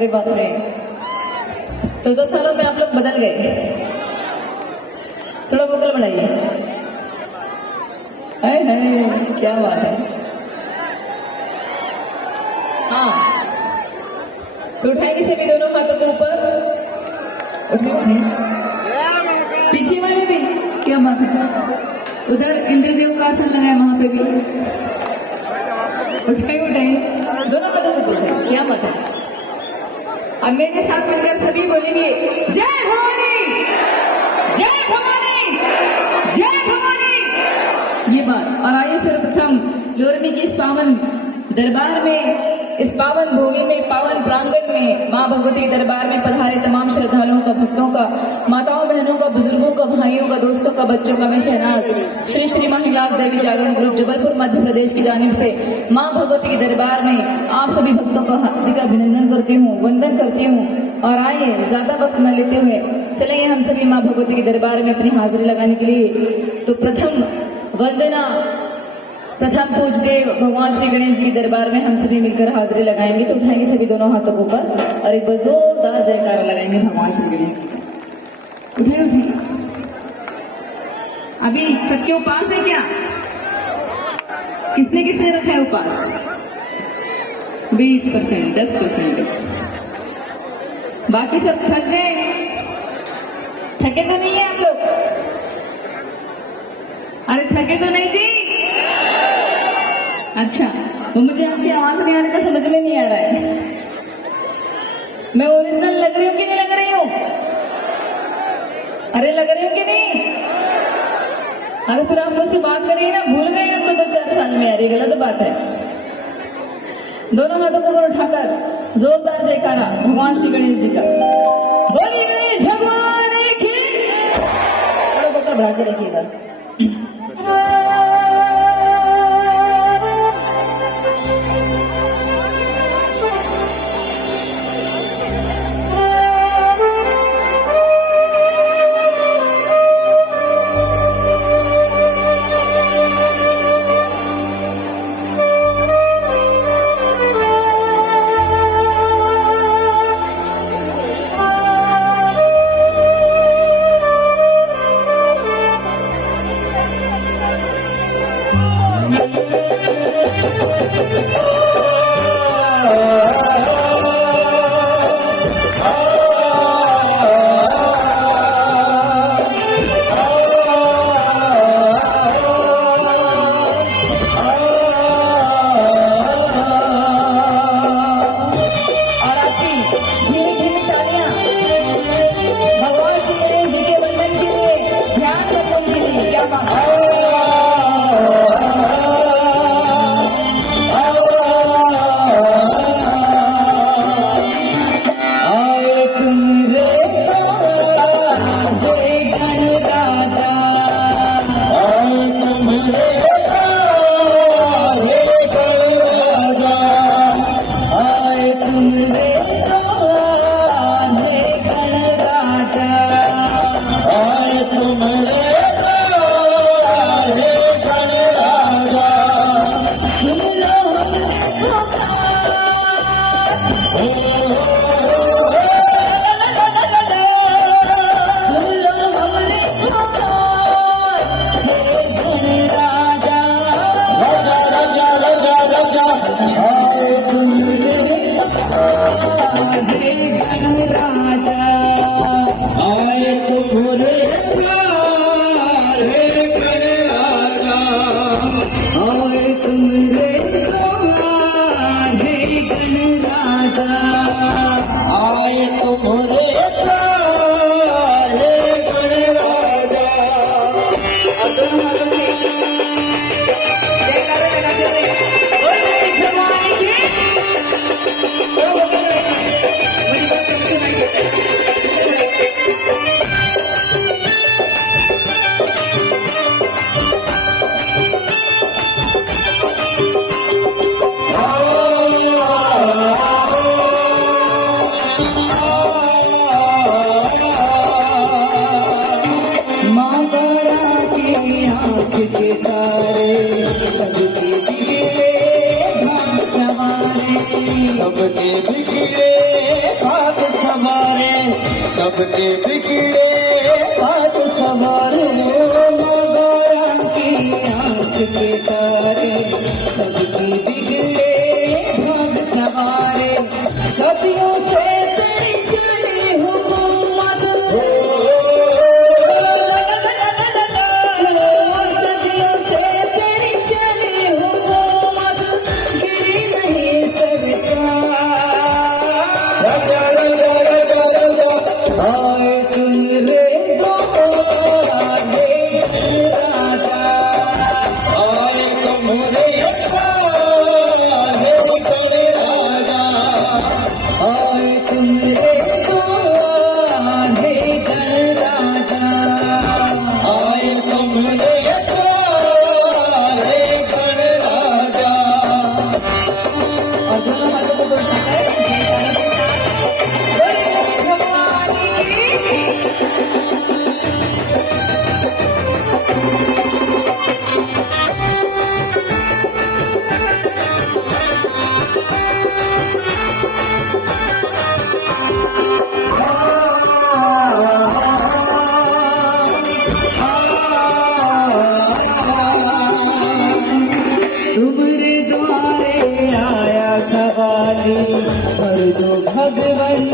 अरे बाप रे, 14 सालों में आप लोग बदल गए। थोड़ा वोकल बनाइए। हाय हाय, क्या बात है। हाँ, तो उठाएंगे सभी दोनों हाथों को ऊपर। उठाए पीछे वाले भी, क्या बात है। उधर इंद्रदेव का आसन लगाए, वहां पे भी उठाए उठाए, दोनों हाथों को उठाए, क्या बात है। अब मेरे साथ मिलकर सभी बोलेंगे जय भवानी, जय भवानी, जय भवानी। ये बात। और आइए सर्वप्रथम लोरमी की इस पावन दरबार में, इस पावन भूमि में, पावन प्रांगण में, माँ भगवती के दरबार में पधारे तमाम श्रद्धालुओं का, भक्तों का, माताओं बहनों का, बुजुर्गों का, भाइयों का, दोस्तों का, बच्चों का मैं शहनाज श्री श्री महिलास देवी जागरण ग्रुप जबलपुर मध्य प्रदेश की जानिब से माँ भगवती के दरबार में आप सभी भक्तों का हार्दिक अभिनंदन करती हूँ, वंदन करती हूँ। और आइए ज्यादा वक्त न लेते हुए चलेंगे हम सभी माँ भगवती के दरबार में अपनी हाजिरी लगाने के लिए। तो प्रथम वंदना, प्रथम पूजदेव भगवान श्री गणेश जी के दरबार में हम सभी मिलकर हाजिरी लगाएंगे। तो उठाएंगे सभी दोनों हाथों को ऊपर और एक बार जोरदार जयकारा लगाएंगे भगवान श्री गणेश जी का। उठाए उठाए। अभी सबके उपास है क्या? किसने किसने रखा है उपास? 20%, 10%। बाकी सब थक गए? थके तो नहीं है आप लोग? अरे थके तो नहीं जी? अच्छा, वो मुझे आपकी आवाज नहीं आने का समझ में नहीं आ रहा है। मैं ओरिजिनल लग रही हूँ कि नहीं लग रही हूँ? अरे लग रही हूँ कि नहीं? अरे फिर आप मुझसे बात करिए ना, भूल गए हम तो 2-4 साल में। यार ये गलत बात है। दोनों हाथों को ऊपर उठाकर जोरदार जयकारा भगवान श्री गणेश जी का। बोलिए गणेश भगवान की। थोड़ा बोकर बढ़ा के रखिएगा। सबके बिगड़े सबके बिगड़े हाथ संवारे मगौरा की आंख के तारे सबकी बिगड़े भाग सवारे सदियों से तेरी चली हुकूमत सदियों से तेरी चली हुकूमत गिरी नहीं सरकार राजा राजा राजा राजा आए तुम रे दो राधे राजा आए तुम्हारे अच्छा हे करे राजा आए तुम रे दो राधे राजा आए तुम्हारे अच्छा हे करे राजा और दोनों हाथों को बोलता है जयकारा के साथ बोले भवानी की तुम्हारे द्वारे आया सवाली कर दो भगवन